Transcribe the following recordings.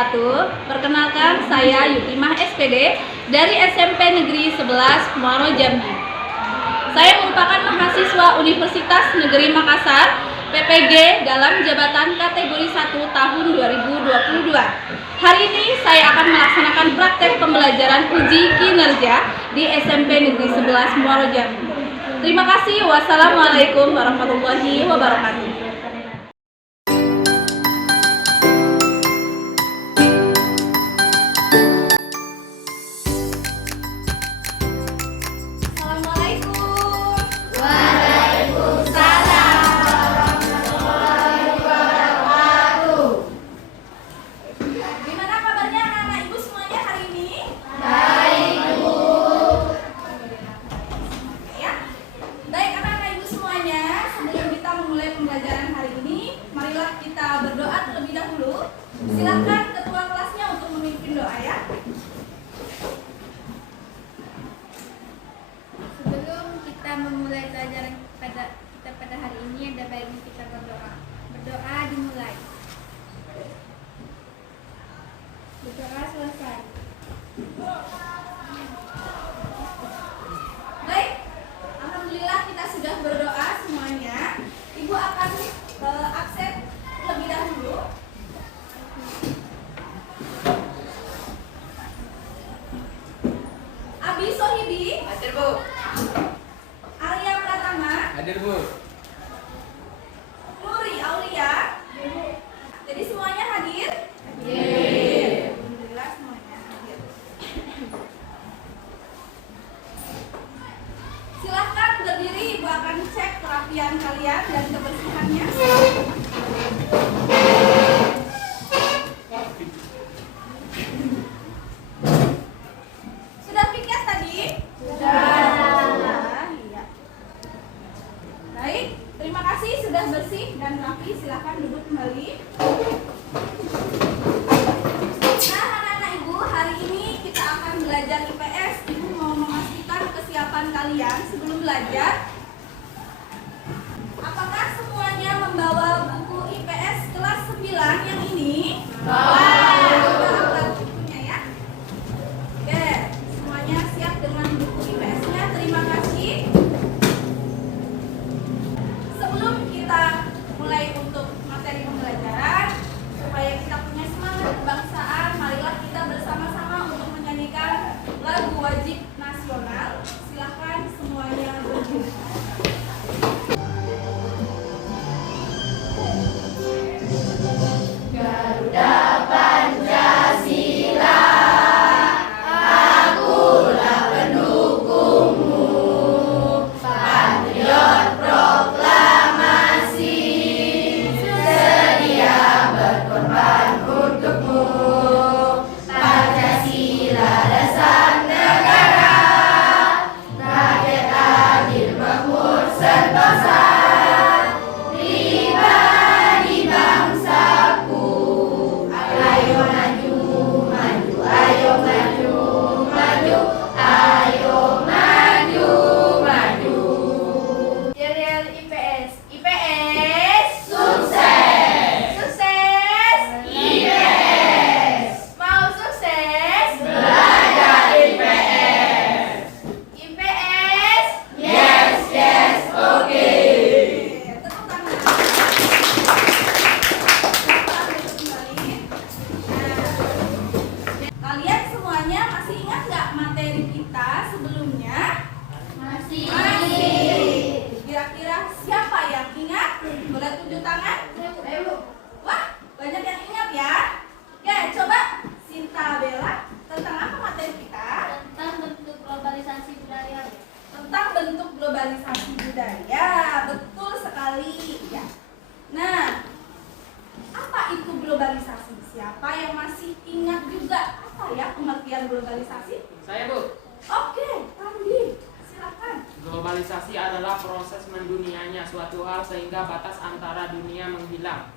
wabarakatuh. Perkenalkan, saya Yutimah SPD dari SMP Negeri 11 Muaro Jambi. Saya merupakan mahasiswa Universitas Negeri Makassar PPG dalam jabatan kategori 1 tahun 2022. Hari ini saya akan melaksanakan praktek pembelajaran uji kinerja di SMP Negeri 11 Muaro Jambi. Terima kasih. Wassalamualaikum warahmatullahi wabarakatuh. Silakan ketua kelasnya untuk memimpin doa ya. Sebelum kita memulai pelajaran kita pada hari ini, ada baiknya kita berdoa. Berdoa dimulai. Berdoa selesai. Baik, alhamdulillah kita sudah berdoa semuanya. Ibu akan absen lebih dahulu. Abi Sohibi. Hadir, Bu. Arya Pratama. Hadir, Bu. Nuri Aulia. Jadi semuanya hadir? Hadir. Alhamdulillah semuanya hadir. Silahkan berdiri, Ibu akan cek kerapian kalian dan kebersihannya. Sudah piket tadi? Sudah. Iya. Baik, terima kasih sudah bersih dan rapi. Silahkan duduk kembali. Nah, anak-anak Ibu, hari ini kita akan belajar IPS. Ibu mau memastikan kesiapan kalian sebelum belajar. Apakah semuanya membawa buku IPS kelas 9 yang ini? Kita angkat bukunya ya. Oke, semuanya siap dengan buku IPS-nya. Terima kasih. Sebelum kita mulai untuk materi pembelajaran, supaya kita punya semangat kebangsaan, marilah kita bersama-sama untuk menyanyikan lagu wajib nasional. Silahkan semuanya berdiri. Kalian semuanya masih ingat nggak materi kita sebelumnya? Masih. Kira-kira siapa yang ingat? Boleh tunjuk tangan? Wah, banyak yang ingat ya. Oke, coba Sinta Bella, tentang apa materi kita? Tentang bentuk globalisasi budaya. Tentang bentuk globalisasi budaya. Betul sekali ya. Nah, apa itu globalisasi? Siapa yang masih ingat juga apa ya pengertian globalisasi? Saya, Bu. Oke, Randi, silakan. Globalisasi adalah proses mendunianya suatu hal sehingga batas antara dunia menghilang.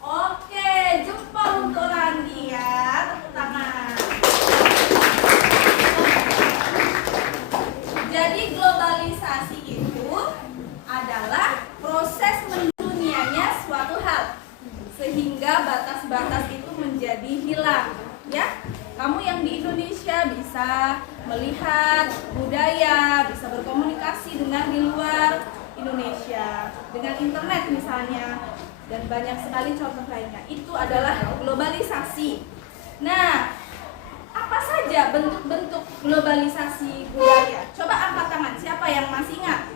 Oke, jempol untuk Randi ya, tepuk tangan. Jadi globalisasi itu adalah proses mendunianya suatu hal sehingga batas-batas itu menjadi hilang. bisa melihat budaya, bisa berkomunikasi dengan di luar Indonesia, dengan internet misalnya, dan banyak sekali contoh lainnya. Itu adalah globalisasi. Nah, apa saja bentuk-bentuk globalisasi budaya? Coba angkat tangan, siapa yang masih ingat?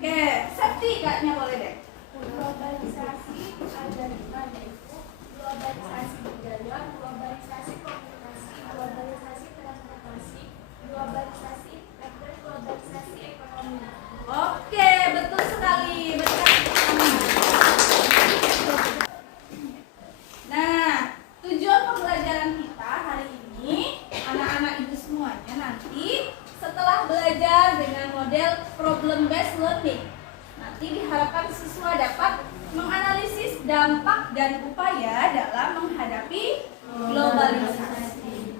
Oke, Septi kayaknya boleh deh. Globalisasi ada 5, yaitu globalisasi budaya, globalisasi komunikasi, globalisasi transportasi, globalisasi dan globalisasi ekonomi. Oke, betul sekali. Betul. Nah, tujuan pembelajaran kita hari ini, anak-anak ibu semuanya nanti setelah belajar dengan model problem based learning, nanti diharapkan siswa dapat menganalisis dampak dan upaya dalam menghadapi globalisasi.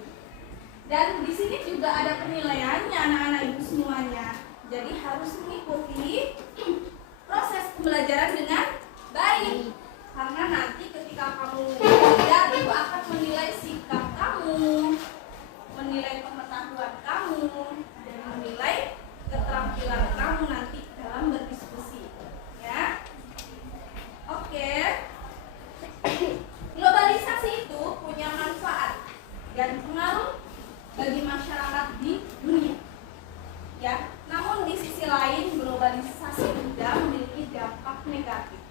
Dan di sini juga ada penilaiannya anak-anak ibu semuanya. Jadi harus mengikuti proses pembelajaran dengan baik. Karena nanti ketika kamu belajar itu akan menilai sikap kamu, menilai pengetahuan kamu, dan menilai keterampilan kamu nanti dalam berdiskusi. Ya. Oke. Globalisasi itu punya manfaat dan pengaruh bagi masyarakat di dunia. Ya, namun di sisi lain globalisasi juga memiliki dampak negatif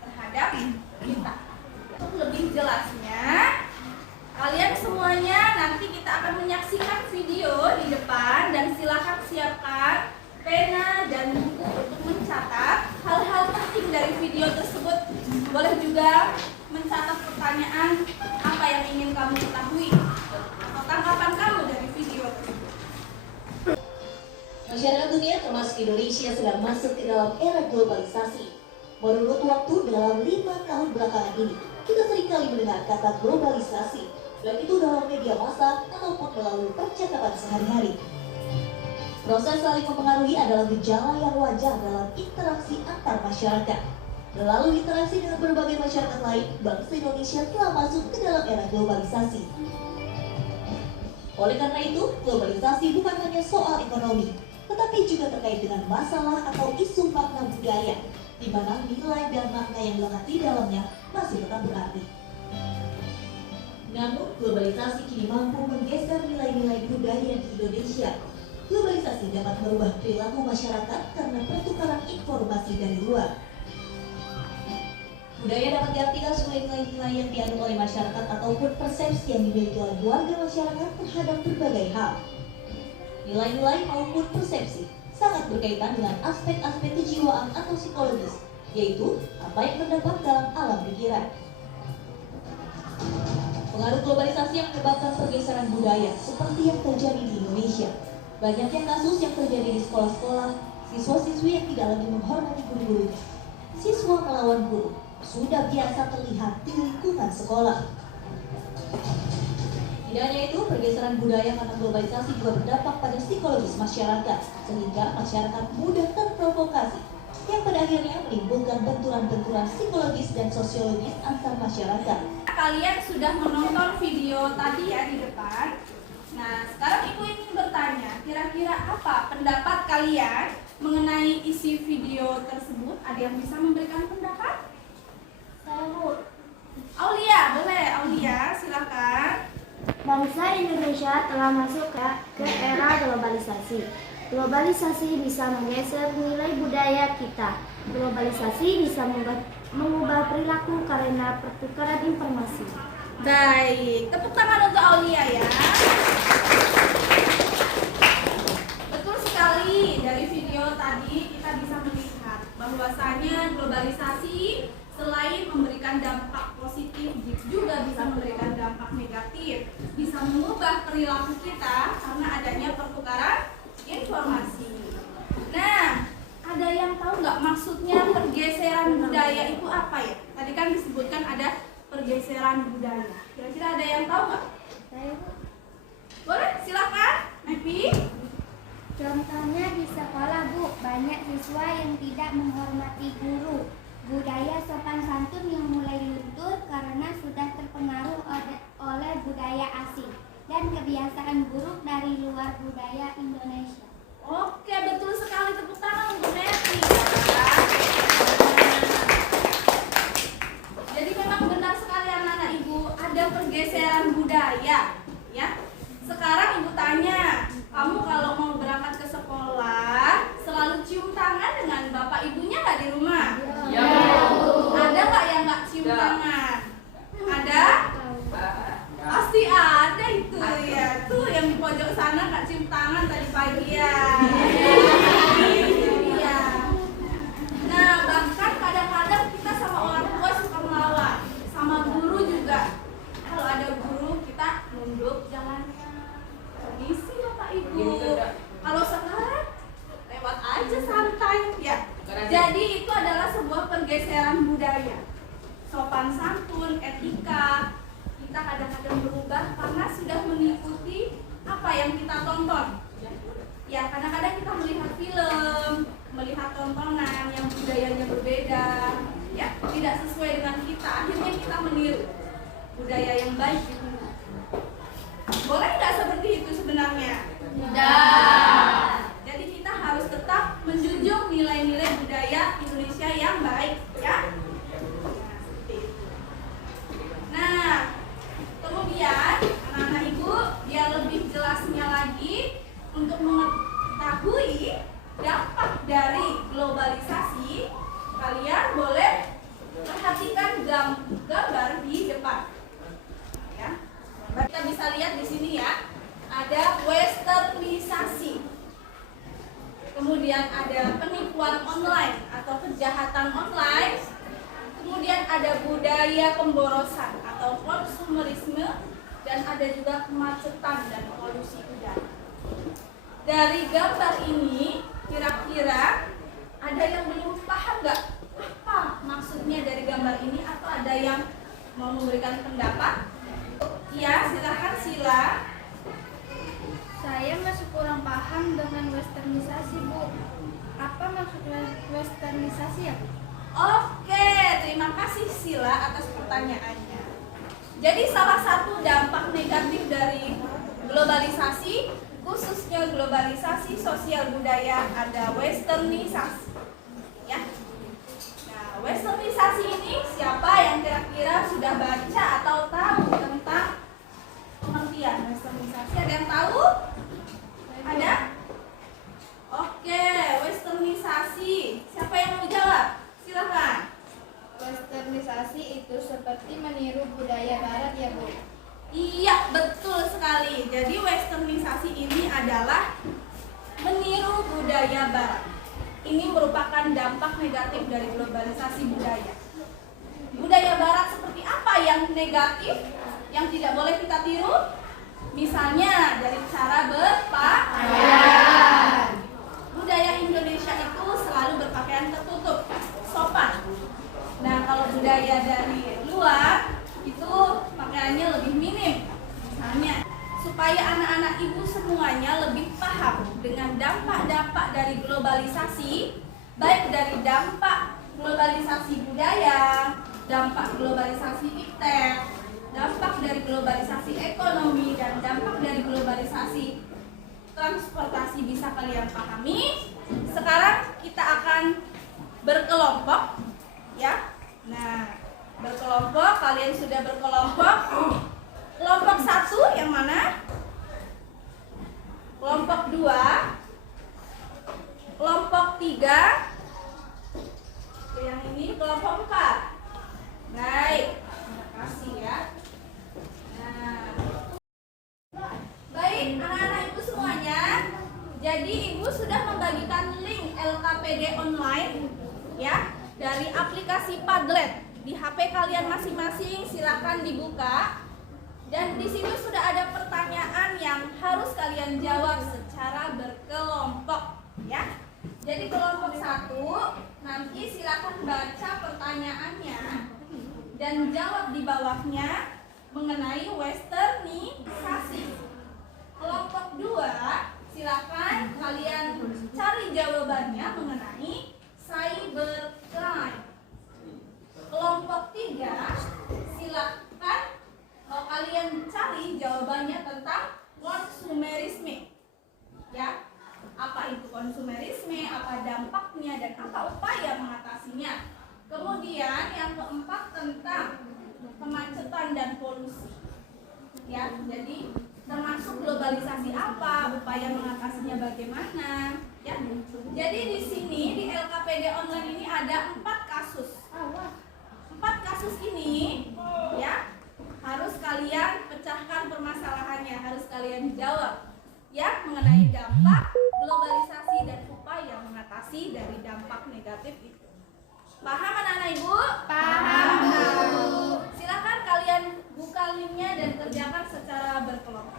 terhadap kita. Untuk lebih jelasnya, kalian semuanya nanti kita akan menyaksikan video di depan dan silakan siapkan pena dan buku untuk mencatat hal-hal penting dari video tersebut. Boleh juga mencatat pertanyaan apa yang ingin kamu ketahui atau tanggapan kamu dari video tersebut. Masyarakat dunia termasuk Indonesia sedang masuk ke dalam era globalisasi. Menurut waktu dalam 5 tahun belakangan ini, kita seringkali mendengar kata globalisasi, baik itu dalam media massa ataupun melalui percakapan sehari-hari. Proses saling mempengaruhi adalah gejala yang wajar dalam interaksi antar masyarakat. Melalui interaksi dengan berbagai masyarakat lain, bangsa Indonesia telah masuk ke dalam era globalisasi. Oleh karena itu, globalisasi bukan hanya soal ekonomi, tetapi juga terkait dengan masalah atau isu makna budaya, di mana nilai dan makna yang melekat di dalamnya masih tetap berarti. Namun, globalisasi kini mampu menggeser nilai-nilai budaya di Indonesia. Globalisasi dapat merubah perilaku masyarakat karena pertukaran informasi dari luar. Budaya dapat diartikan sebagai nilai-nilai yang dianut oleh masyarakat ataupun persepsi yang dimiliki oleh warga masyarakat terhadap berbagai hal. Nilai-nilai maupun persepsi sangat berkaitan dengan aspek-aspek kejiwaan atau psikologis, yaitu apa yang terdapat dalam alam pikiran. Pengaruh globalisasi yang menyebabkan pergeseran budaya seperti yang terjadi di Indonesia. Banyaknya kasus yang terjadi di sekolah-sekolah, siswa-siswi yang tidak lagi menghormati guru-gurunya. Siswa melawan guru sudah biasa terlihat di lingkungan sekolah. Tidak hanya itu, pergeseran budaya karena globalisasi juga berdampak pada psikologis masyarakat, sehingga masyarakat mudah terprovokasi, yang pada akhirnya menimbulkan benturan-benturan psikologis dan sosiologis antar masyarakat. Kalian sudah menonton video tadi ya di depan. Nah, sekarang Ibu ingin bertanya, kira-kira apa pendapat kalian mengenai isi video tersebut? Ada yang bisa memberikan pendapat? Aulia, boleh Aulia, silakan. Bangsa Indonesia telah masuk ke era globalisasi. Globalisasi bisa menggeser nilai budaya kita. Globalisasi bisa mengubah perilaku karena pertukaran informasi. Baik, tepuk tangan untuk Aulia ya. Betul sekali, dari video tadi kita bisa melihat bahwasanya globalisasi selain memberikan dampak positif juga bisa memberikan dampak negatif, bisa mengubah perilaku kita karena adanya pertukaran informasi. Nah, ada yang tahu nggak maksudnya pergeseran budaya itu apa ya? Tadi kan disebutkan ada pergeseran budaya. Kira-kira ada yang tahu nggak? Boleh, silakan, Mepi. Contohnya di sekolah, Bu, banyak siswa yang tidak menghormati guru. Budaya sopan santun yang mulai luntur karena sudah terpengaruh oleh budaya asing. Dan dan kebiasaan buruk dari luar budaya Indonesia. Oke, betul sekali, tepuk tangan untuk Neti. Jadi memang benar sekali anak-anak Ibu, ada pergeseran budaya, ya. Sekarang Ibu tanya, kamu kalau mau berangkat ke sekolah selalu cium tangan dengan bapak ibunya nggak di rumah? Ya. Ada nggak yang nggak cium Ya. tangan? Ada? Pasti ada itu ya. Tuh yang di pojok sana nggak cium tangan tadi pagi ya. Iya. Nah, bahkan kadang-kadang kita sama orang tua suka melawan, sama guru juga. Kalau ada guru kita nunduk jalannya. Permisi Bapak Ibu. Begini tidak. Kalau sekarang lewat aja santai ya. Jadi itu adalah sebuah pergeseran budaya. Sopan santun, etika, kita kadang-kadang berubah karena sudah mengikuti apa yang kita tonton. Ya, kadang-kadang kita melihat film, melihat tontonan yang budayanya berbeda, ya, tidak sesuai dengan kita. Akhirnya kita meniru budaya yang baik itu. Boleh nggak seperti itu sebenarnya? Tidak. Jadi kita harus tetap menjunjung nilai-nilai budaya Indonesia yang baik, ya. Nah, kemudian anak-anak Ibu, biar lebih jelasnya lagi untuk mengetahui dampak dari globalisasi, kalian boleh perhatikan gambar di depan. Ya. Kita bisa lihat di sini ya, ada westernisasi. Kemudian ada penipuan online atau kejahatan online. Kemudian ada budaya pemborosan atau konsumerisme, dan ada juga kemacetan dan polusi udara. Dari gambar ini, kira-kira ada yang belum paham nggak apa maksudnya dari gambar ini, atau ada yang mau memberikan pendapat? Ya, silakan Sila. Saya masih kurang paham dengan westernisasi, Bu. Apa maksud westernisasi ya? Oke, terima kasih Sila atas pertanyaannya. Jadi salah satu dampak negatif dari globalisasi, khususnya globalisasi sosial budaya, ada westernisasi. Ya. Nah, westernisasi ini siapa yang kira-kira sudah baca atau tahu tentang pengertian westernisasi? Ada yang tahu? Ada? Oke, westernisasi. Siapa yang mau jawab? Silakan. Westernisasi itu seperti meniru budaya barat ya, Bu. Iya, betul sekali. Jadi westernisasi ini adalah meniru budaya barat. Ini merupakan dampak negatif dari globalisasi budaya. Budaya barat seperti apa yang negatif, yang tidak boleh kita tiru? Misalnya dari cara berpakaian. Budaya Indonesia itu selalu berpakaian tertutup, sopan. Nah, kalau budaya dari luar itu pakaiannya lebih minim. Misalnya, supaya anak-anak Ibu semuanya lebih paham dengan dampak-dampak dari globalisasi, baik dari dampak globalisasi budaya, dampak globalisasi iptek, dampak dari globalisasi ekonomi, dan dampak dari globalisasi transportasi bisa kalian pahami. Sekarang kita akan berkelompok, ya. Nah, berkelompok, kalian sudah berkelompok. Kelompok 1 yang mana? Kelompok 2, kelompok 3, yang ini kelompok 4. Baik, terima kasih ya. Nah, baik anak-anak Ibu semuanya. Jadi Ibu sudah membagikan link LKPD online, ya, dari aplikasi Padlet di HP kalian masing-masing. Silakan dibuka. Dan di sini sudah ada pertanyaan yang harus kalian jawab secara berkelompok, ya. Jadi kelompok 1 nanti silakan baca pertanyaannya dan jawab di bawahnya mengenai westernisasi. Kelompok 2 silakan kalian cari jawabannya mengenai cybercrime. Kelompok 3 silakan kalian cari sekali jawabannya tentang konsumerisme. Ya, apa itu konsumerisme, apa dampaknya, dan apa upaya mengatasinya. Kemudian yang keempat tentang kemacetan dan polusi. Ya, jadi termasuk globalisasi apa, upaya mengatasinya bagaimana. Ya, jadi di sini di LKPD online ini ada 4 kasus. 4 kasus ini, ya, harus kalian pecahkan permasalahannya, harus kalian jawab. Ya, mengenai dampak globalisasi dan upaya mengatasi dari dampak negatif itu. Paham anak-anak ibu? Paham, Bu. Silakan kalian buka linknya dan kerjakan secara berkelompok.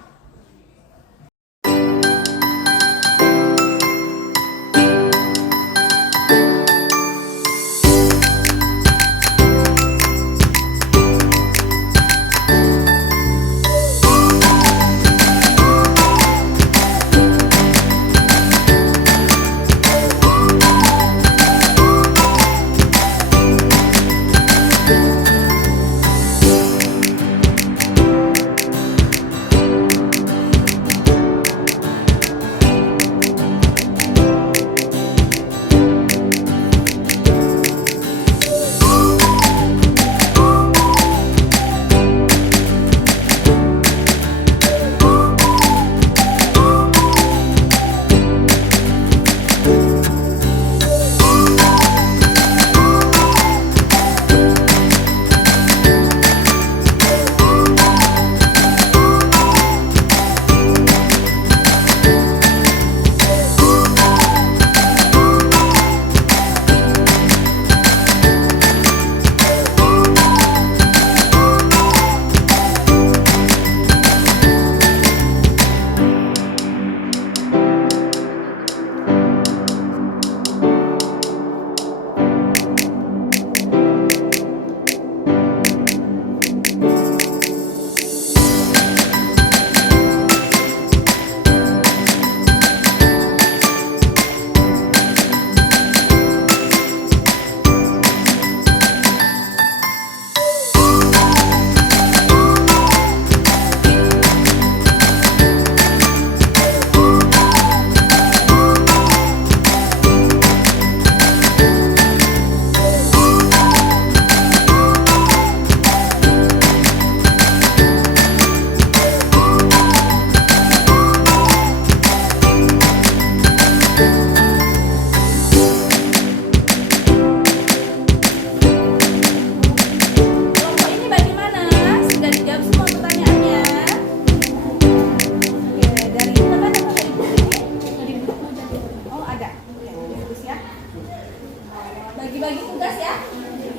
Bagi-bagi tugas ya.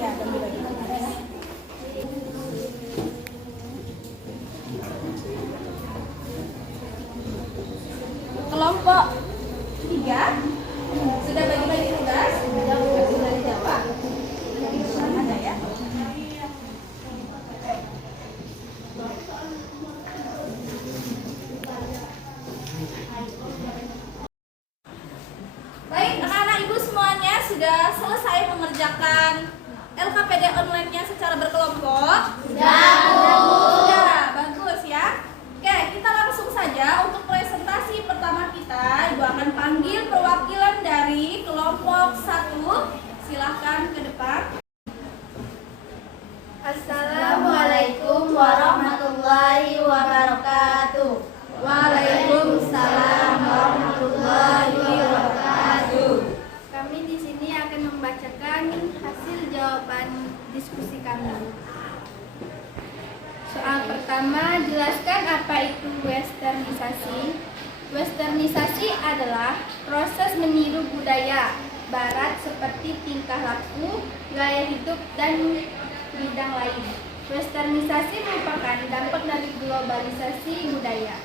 Ya, bagi-bagi tugas. Kelompok 3 sudah bagi-bagi tugas, sudah dijawab. Ada ya. Baik, anak-anak ibu semuanya sudah selesai mengerjakan LKPD online-nya secara berkelompok? Sudah, bagus ya. Oke, kita langsung saja untuk presentasi pertama kita. Ibu akan panggil perwakilan dari kelompok 1. Silahkan ke depan. Assalamualaikum warahmatullahi wabarakatuh. Waalaikumsalam warahmatullahi wabarakatuh. Kami di sini akan membacakan hasil jawaban diskusi kami. Soal pertama, jelaskan apa itu westernisasi. Westernisasi adalah proses meniru budaya Barat seperti tingkah laku, gaya hidup, dan bidang lain. Westernisasi merupakan dampak dari globalisasi budaya.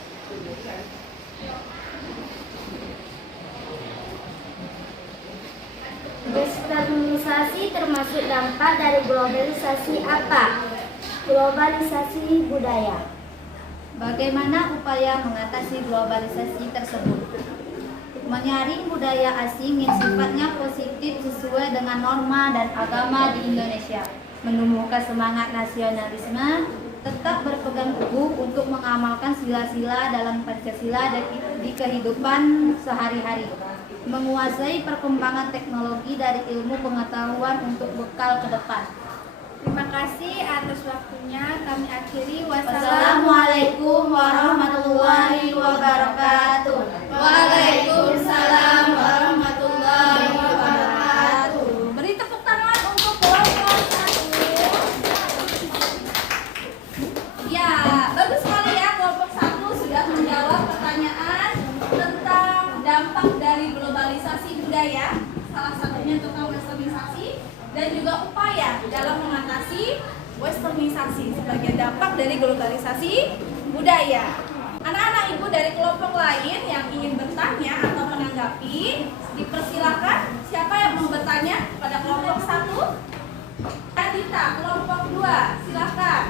Westernisasi termasuk dampak dari globalisasi apa? Globalisasi budaya. Bagaimana upaya mengatasi globalisasi tersebut? Menyaring budaya asing yang sifatnya positif sesuai dengan norma dan agama di Indonesia, menumbuhkan semangat nasionalisme, tetap berpegang teguh untuk mengamalkan sila-sila dalam Pancasila dan di kehidupan sehari-hari, menguasai perkembangan teknologi dari ilmu pengetahuan untuk bekal ke depan. Terima kasih atas waktunya. Kami akhiri. Wassalamualaikum warahmatullahi wabarakatuh. Waalaikumsalam warahmatullahi wabarakatuh. Beri tepuk tangan untuk kelompok 1. Ya, bagus sekali ya, kelompok 1 sudah menjawab pertanyaan tentang dampak dari globalisasi budaya, salah satunya tentang westernisasi dan juga upaya dalam mengatasi westernisasi sebagai dampak dari globalisasi budaya. Anak-anak ibu dari kelompok lain yang ingin bertanya atau menanggapi, dipersilakan. Siapa yang mau bertanya pada kelompok 1? Adita, kelompok 2, silakan.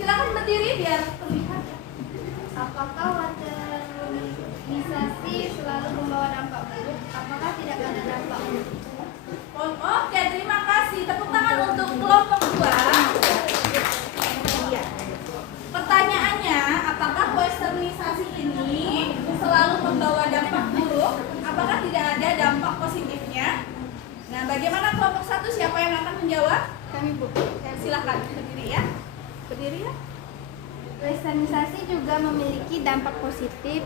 Silakan berdiri biar terlihat. Apakah westernisasi selalu membawa dampak buruk? Apakah tidak ada dampak buruk? Oke, terima kasih. Tepuk tangan untuk kelompok 2. Iya. Pertanyaannya, apakah westernisasi ini selalu membawa dampak buruk? Apakah tidak ada dampak positifnya? Nah, bagaimana kelompok 1? Siapa yang akan menjawab? Kami Bu. Silakan berdiri ya. Berdiri ya. Westernisasi juga memiliki dampak positif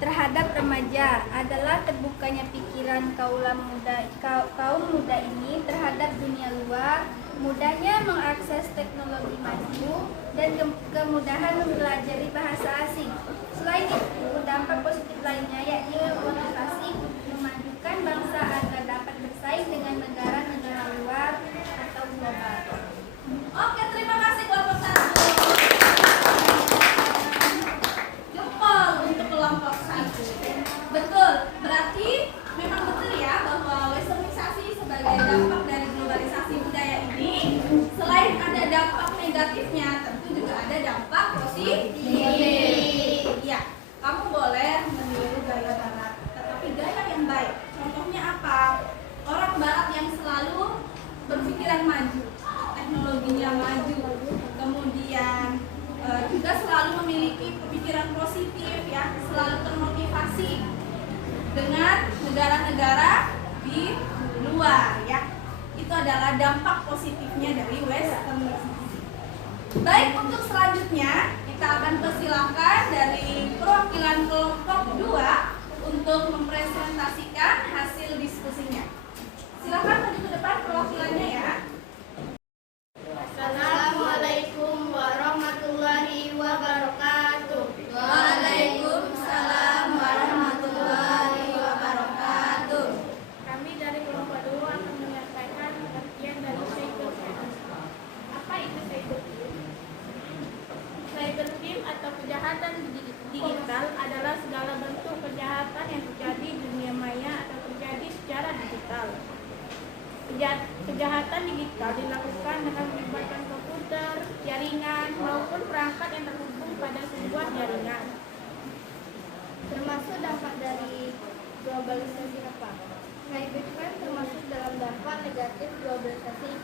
terhadap remaja, adalah terbukanya pikiran kaum muda ini terhadap dunia luar, mudahnya mengakses teknologi maju, dan kemudahan mempelajari bahasa asing. Selain itu, dampak positif lainnya yakni memotivasi memajukan bangsa agar dapat bersaing dengan negara-negara luar atau global. Oke, terima kasih kelompok 1. Jempol untuk kelompok 1. Betul, berarti memang betul ya bahwa westernisasi sebagai dampak dari globalisasi budaya ini, selain ada dampak negatifnya, tentu juga ada dampak positif. Ya, kamu boleh meniru gaya barat, tetapi gaya yang baik. Contohnya apa? Orang barat yang selalu berpikiran maju, teknologinya maju, kemudian juga selalu memiliki pemikiran positif ya, selalu termotivasi dengan negara-negara di luar ya. Itu adalah dampak positifnya dari westernisasi. Baik, untuk selanjutnya kita akan persilahkan dari perwakilan kelompok 2 untuk mempresentasikan hasil diskusinya. Silakan maju ke depan perwakilannya ya. Assalamualaikum warahmatullahi wabarakatuh. Waalaikumsalam warahmatullahi wabarakatuh. Kami dari kelompok 2 akan menyampaikan pengertian dari cybercrime. Apa itu cybercrime? Cybercrime atau kejahatan digital adalah segala bentuk kejahatan yang terjadi di dunia maya atau terjadi secara digital. Kejahatan digital dilakukan dengan melibatkan komputer, jaringan, maupun perangkat yang terhubung pada sebuah jaringan. Termasuk dampak dari globalisasi apa? Cybercrime termasuk dalam dampak negatif globalisasi.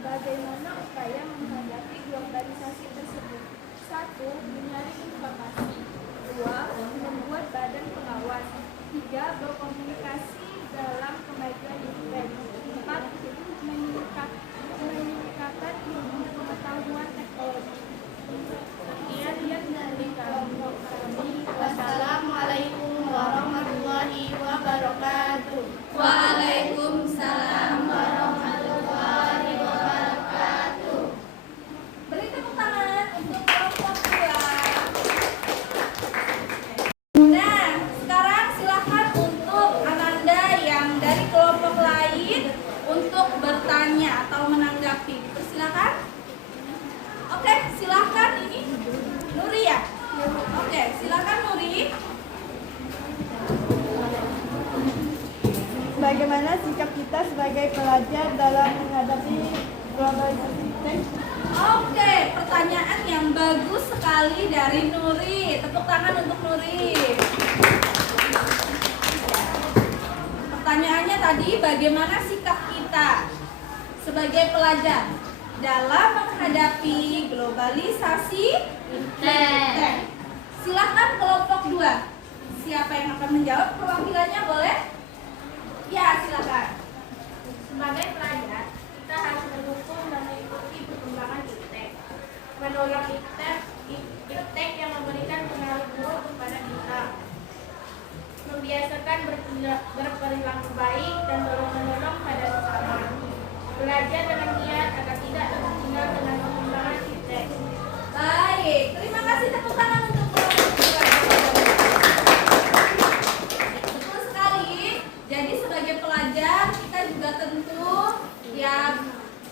Bagaimana upaya menghadapi globalisasi tersebut? 1. Menyaring informasi. 2. Membuat badan pengawas. 3. Berkomunikasi dalam kemajuan internet. 4. Meningkatkan ilmu pengetahuan teknologi. Sekian dari kelompok kami. Wassalamualaikum warahmatullahi wabarakatuh. Waalaikumsalam warahmatullahi wabarakatuh. Beri tepuk tangan untuk kelompok 2. Nah, sekarang silakan untuk Ananda yang dari kelompok lain untuk bertanya atau menanggapi. Persilakan. Oke, silakan ini Nuri ya. Oke, silakan Nuri. Bagaimana sikap kita sebagai pelajar dalam menghadapi globalisasi? Oke, pertanyaan yang bagus sekali dari Nuri. Tepuk tangan untuk Nuri. Pertanyaannya tadi, bagaimana sikap kita sebagai pelajar dalam menghadapi globalisasi iptek? Silakan kelompok 2. Siapa yang akan menjawab? Perwakilannya boleh? Ya, silakan. Sebagai pelajar, kita harus mendukung dan mengikuti perkembangan iptek. Mendorong iptek yang memberikan pengaruh buruk kepada kita. Membiasakan berperilaku baik dan dorong-menolong pada sesama. Belajar dengan niat agar tidak tertinggal dengan perkembangan iptek. Baik, terima kasih, tepuk tangan untuk kelompok 2. Betul sekali. Jadi sebagai pelajar kita juga tentu ya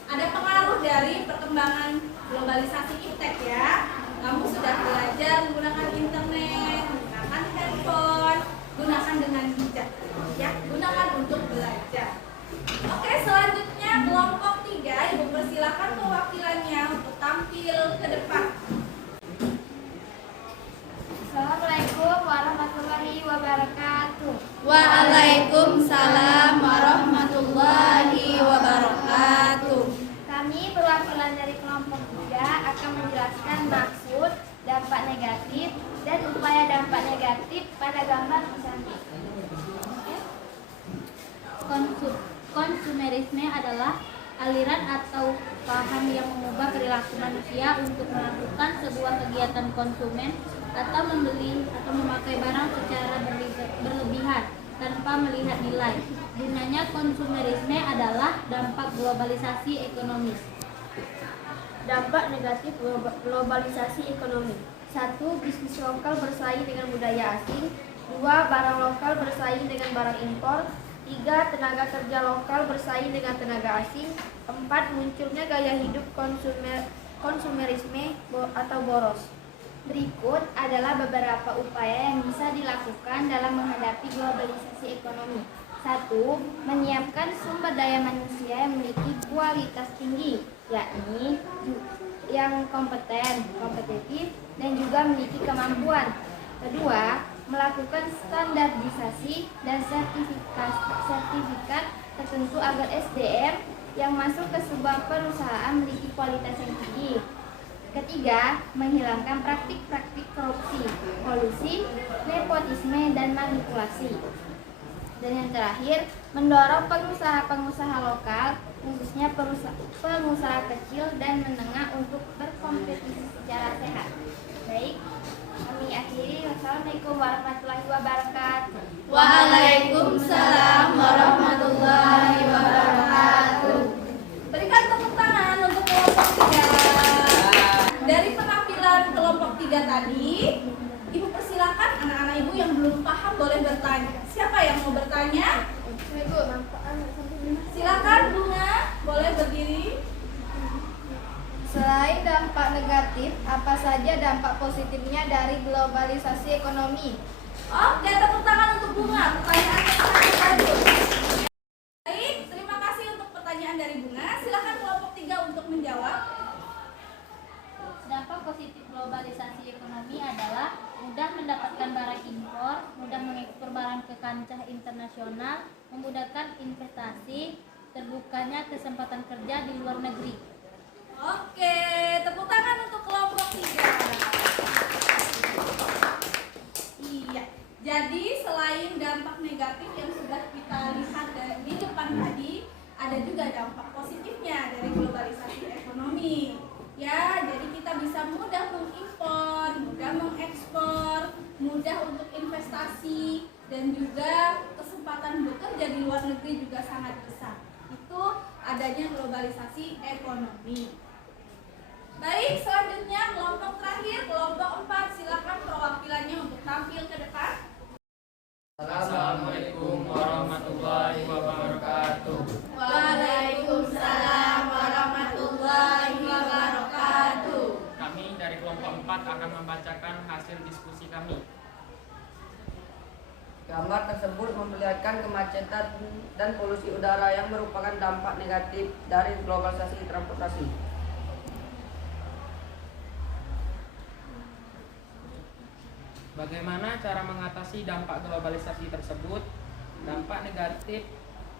ada pengaruh dari perkembangan globalisasi iptek ya. Kamu sudah belajar menggunakan internet, menggunakan handphone, gunakan dengan bijak ya, gunakan untuk belajar. Oke, selanjutnya kelompok 3, Ibu persilakan perwakilannya untuk tampil ke depan. Assalamualaikum warahmatullahi wabarakatuh. Waalaikumsalam warahmatullahi wabarakatuh. Kami perwakilan dari kelompok 3 akan menjelaskan maksud, dampak negatif, dan upaya dampak negatif pada gambar cantik. Konsumerisme adalah aliran atau paham yang mengubah perilaku manusia untuk melakukan sebuah kegiatan konsumen atau membeli atau memakai barang secara berlebihan tanpa melihat nilai. Gunanya konsumerisme adalah dampak globalisasi ekonomi. Dampak negatif globalisasi ekonomi. 1. Bisnis lokal bersaing dengan budaya asing. 2. Barang lokal bersaing dengan barang impor. 3. Tenaga kerja lokal bersaing dengan tenaga asing. 4. Munculnya gaya hidup konsumerisme atau boros. Berikut adalah beberapa upaya yang bisa dilakukan dalam menghadapi globalisasi ekonomi. 1. Menyiapkan sumber daya manusia yang memiliki kualitas tinggi, yakni yang kompeten, kompetitif, dan juga memiliki kemampuan. Kedua, melakukan standarisasi dan sertifikat tertentu agar SDM yang masuk ke sebuah perusahaan memiliki kualitas yang tinggi. Ketiga, menghilangkan praktik-praktik korupsi, kolusi, nepotisme, dan manipulasi. Dan yang terakhir, mendorong pengusaha-pengusaha lokal, khususnya pengusaha kecil dan menengah untuk berkompetisi secara sehat. Baik, kami akhiri. Wassalamualaikum warahmatullahi wabarakatuh. Waalaikumsalam warahmatullahi wabarakatuh. Berikan tepuk tangan untuk kelompok 3. Dari penampilan kelompok 3 tadi, Ibu persilakan anak-anak Ibu yang belum paham boleh bertanya. Siapa yang mau bertanya? Silakan Bunga, boleh berdiri. Selain dampak negatif, apa saja dampak positifnya dari globalisasi ekonomi? Oke, tepuk tangan untuk Bunga. Pertanyaannya sangat bagus. Baik, terima kasih untuk pertanyaan dari Bunga. Silakan kelompok 3 untuk menjawab. Dampak positif globalisasi ekonomi adalah mudah mendapatkan barang impor, mudah mengekspor barang ke kancah internasional, memudahkan investasi, terbukanya kesempatan kerja di luar negeri. Oke, tepuk tangan untuk kelompok 3. Iya, jadi selain dampak negatif yang sudah kita lihat di depan tadi, ada juga dampak positifnya dari globalisasi ekonomi. Ya, jadi kita bisa mudah mengimpor, mudah mengekspor, mudah untuk investasi, dan juga kesempatan bekerja di luar negeri juga sangat besar. Itu adanya globalisasi ekonomi. Baik, selanjutnya kelompok terakhir, kelompok 4. Silakan perwakilannya untuk tampil ke depan. Assalamualaikum warahmatullahi wabarakatuh. Waalaikumsalam warahmatullahi wabarakatuh. Kami dari kelompok 4 akan membacakan hasil diskusi kami. Gambar tersebut memperlihatkan kemacetan dan polusi udara yang merupakan dampak negatif dari globalisasi transportasi. Bagaimana cara mengatasi dampak globalisasi tersebut? Dampak negatif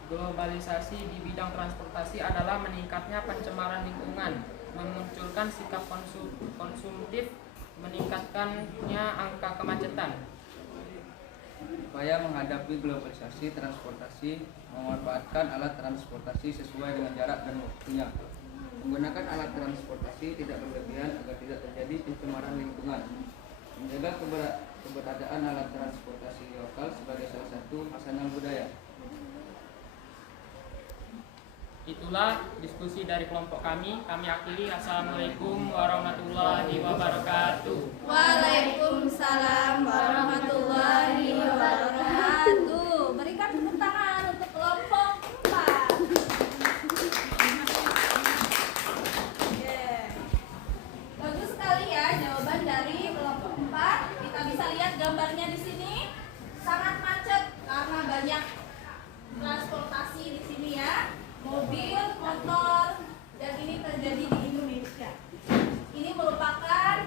globalisasi di bidang transportasi adalah meningkatnya pencemaran lingkungan, memunculkan sikap konsumtif, meningkatkannya angka kemacetan. Upaya menghadapi globalisasi transportasi memanfaatkan alat transportasi sesuai dengan jarak dan waktunya. Menggunakan alat transportasi tidak berlebihan agar tidak terjadi pencemaran lingkungan. Menjaga keberadaan alat transportasi lokal sebagai salah satu khasanah budaya. Itulah diskusi dari kelompok kami. Kami akhiri. Assalamualaikum warahmatullahi wabarakatuh. Waalaikumsalam warahmatullahi wabarakatuh. Berikan tepuk tangan untuk kelompok 4. Bagus sekali ya jawaban dari kelompok 4. Kita bisa lihat gambarnya di sini. Sangat macet karena banyak transportasi di sini ya. Mobil, motor, dan ini terjadi di Indonesia. Ini merupakan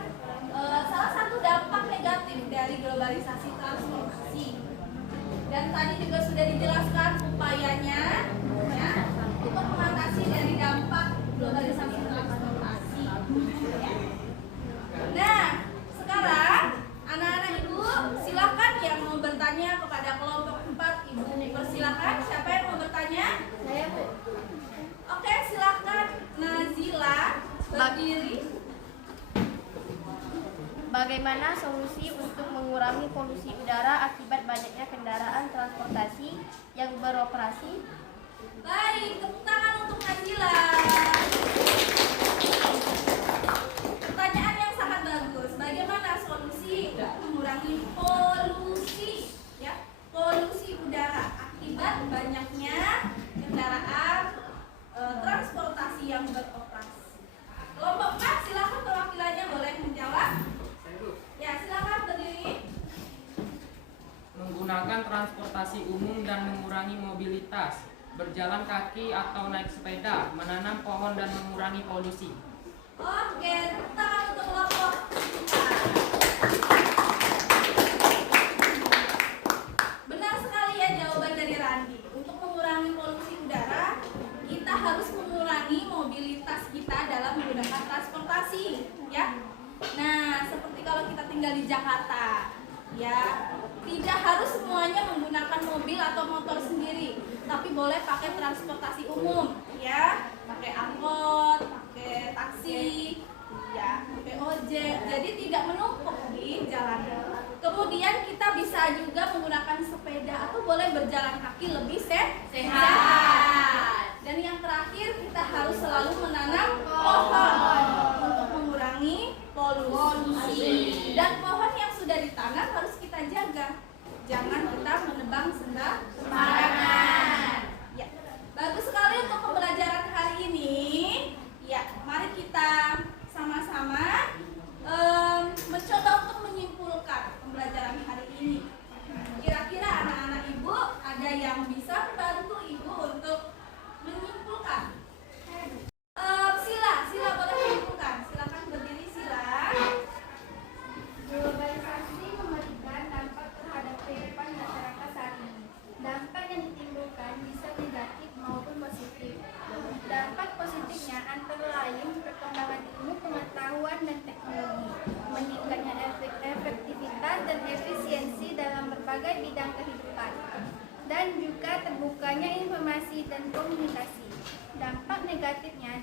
salah satu dampak negatif dari globalisasi transportasi. Dan tadi juga sudah dijelaskan upayanya ya, untuk mengatasi dari dampak globalisasi transportasi. Ya. Nah, sekarang anak-anak ibu silakan yang mau bertanya kepada kelompok 4. Ibu persilakan. Siapa yang mau bertanya? Saya, Bu. Oke, silakan Nazila berdiri. Bagaimana solusi untuk mengurangi polusi udara akibat banyaknya kendaraan transportasi yang beroperasi? Baik, tepuk tangan untuk Nazila. Pertanyaan yang sangat bagus. Bagaimana solusi untuk mengurangi polusi ya? Polusi udara akibat banyaknya kendaraan transportasi yang beroperasi. Kelompok 4 silakan perwakilannya boleh menjawab. Ya, silakan berdiri. Menggunakan transportasi umum dan mengurangi mobilitas, berjalan kaki atau naik sepeda, menanam pohon dan mengurangi polusi. Oke, tepuk tangan untuk kelompok 4. Benar sekali ya jawaban dari Randi. Untuk mengurangi polusi udara, kita harus mengurangi mobilitas kita dalam menggunakan transportasi, ya. Nah, seperti kalau kita tinggal di Jakarta, ya, tidak harus semuanya menggunakan mobil atau motor sendiri, tapi boleh pakai transportasi umum, ya, pakai angkot, pakai taksi, ya, pakai ojek. Jadi tidak menumpuk di jalanan. Kemudian kita bisa juga menggunakan sepeda atau boleh berjalan kaki lebih sehat. Dan yang terakhir kita harus selalu menanam pohon untuk mengurangi polusi. Dan pohon yang sudah ditanam harus kita jaga. Jangan kita menebang sembarangan. Ya, bagus sekali untuk pembelajaran hari ini. Ya, mari kita sama-sama mencoba untuk menyimpulkan pembelajaran hari ini. Kira-kira anak-anak ibu ada yang bisa membantu ibu untuk menyimpulkan? Sila boleh menyimpulkan. Silakan berdiri, Sila. Globalisasi memberikan dampak terhadap kehidupan masyarakat saat ini. Dampak yang ditimbulkan bisa negatif maupun positif. Dampak positifnya antara lain perkembangan ilmu pengetahuan dan teknologi, meningkatnya efektivitas dan efisiensi dalam berbagai bidang kehidupan, dan juga terbukanya informasi dan komunikasi. Dampak negatifnya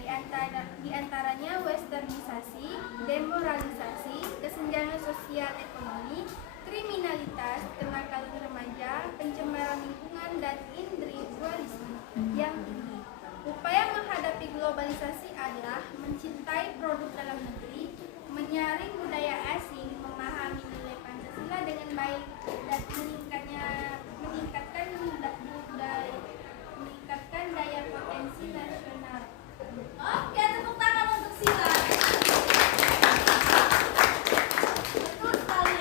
diantaranya westernisasi, demoralisasi, kesenjangan sosial ekonomi, kriminalitas, kenakalan remaja, pencemaran lingkungan, dan individualisme yang tinggi. Upaya menghadapi globalisasi adalah mencintai produk dalam negeri, menyaring budaya asing, memahami nilai Pancasila dengan baik, dan meningkatkan daya potensi nasional. Oke, tepuk tangan untuk Sila. Betul sekali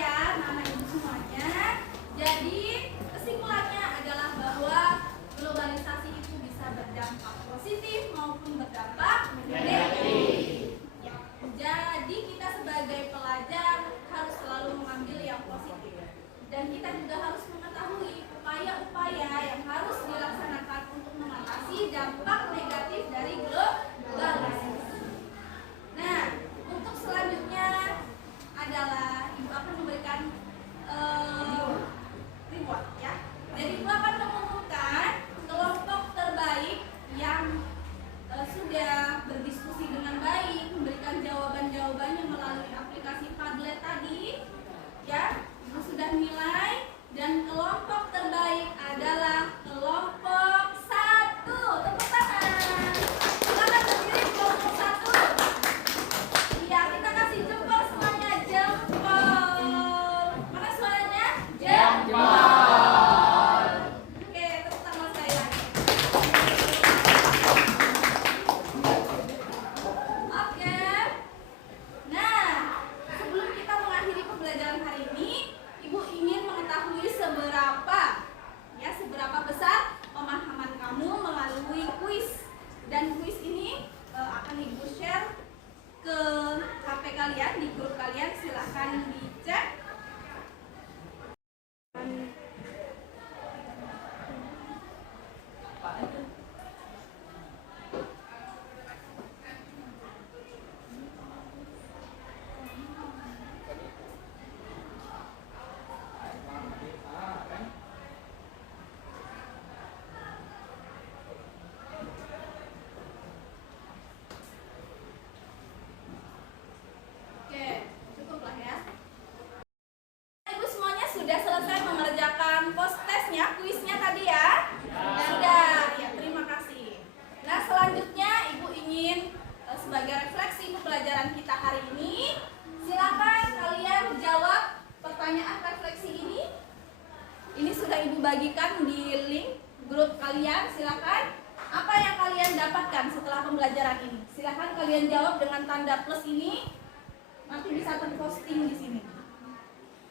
selesai mengerjakan post testnya, kuisnya tadi ya? Sudah, ya terima kasih. Nah selanjutnya Ibu ingin sebagai refleksi pembelajaran kita hari ini, silakan kalian jawab pertanyaan refleksi ini. Ini sudah Ibu bagikan di link grup kalian, silakan. Apa yang kalian dapatkan setelah pembelajaran ini? Silakan kalian jawab dengan tanda plus ini. Nanti bisa terposting di sini.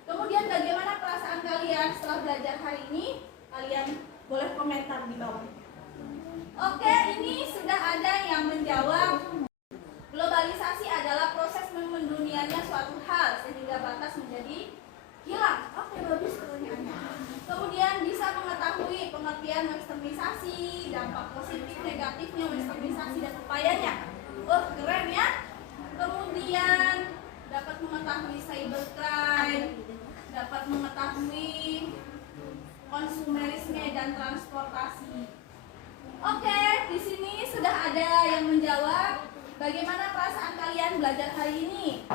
Kemudian bagaimana perasaan kalian setelah belajar hari ini? Kalian boleh komentar di bawah. Oke, ini sudah ada yang menjawab. Globalisasi adalah proses mendunianya suatu hal sehingga batas menjadi hilang. Oke, bagus pertanyaannya. Kemudian bisa mengetahui pengertian westernisasi, dampak positif negatifnya westernisasi dan upayanya. Keren ya. Kemudian dapat mengetahui cybercrime, dapat mengetahui konsumerisme dan transportasi. Oke, di sini sudah ada yang menjawab. Bagaimana perasaan kalian belajar hari ini?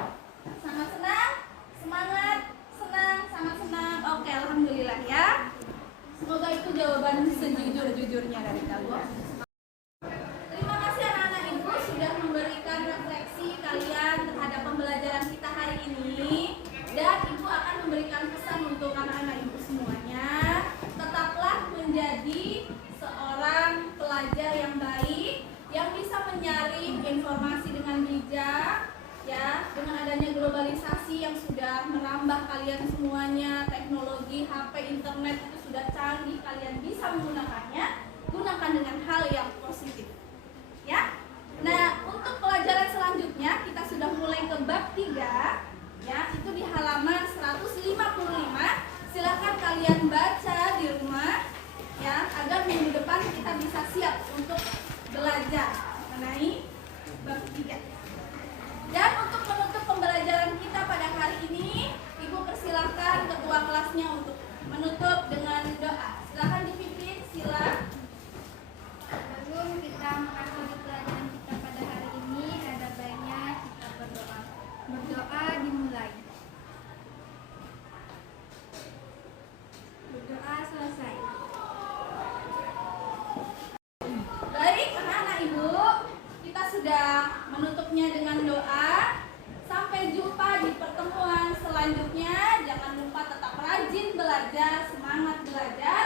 Sangat senang? Semangat? Senang? Sangat senang? Oke, alhamdulillah ya. Semoga itu jawaban sejujur-jujurnya dari kalian. Terima kasih anak-anak Ibu sudah memberikan refleksi kalian terhadap pembelajaran kita hari ini. Dan Ibu akan memberikan pesan untuk anak-anak Ibu semuanya. Tetaplah menjadi seorang pelajar yang baik, yang bisa menyaring informasi dengan bijak, ya. Dengan adanya globalisasi yang sudah merambah kalian semuanya, teknologi, HP, internet itu sudah canggih, kalian bisa menggunakannya. Gunakan dengan hal yang positif, ya. Nah, untuk pelajaran selanjutnya kita sudah mulai ke bab 3, ya. Itu di halaman 155. Silakan kalian baca di rumah, ya, agar minggu depan kita bisa siap untuk belajar mengenai bab 3. Dan untuk menutup pembelajaran kita pada hari ini, Ibu persilahkan ketua kelasnya untuk menutup dengan doa. Silakan dipimpin, sila. Sebelum kita mengakhiri pelajaran kita pada hari ini, ada baiknya kita berdoa. Berdoa dimulai. Berdoa selesai. Baik, anak-anak Ibu, kita sudah menutupnya dengan doa. Sampai jumpa di pertemuan selanjutnya. Jangan lupa tetap rajin belajar, semangat belajar.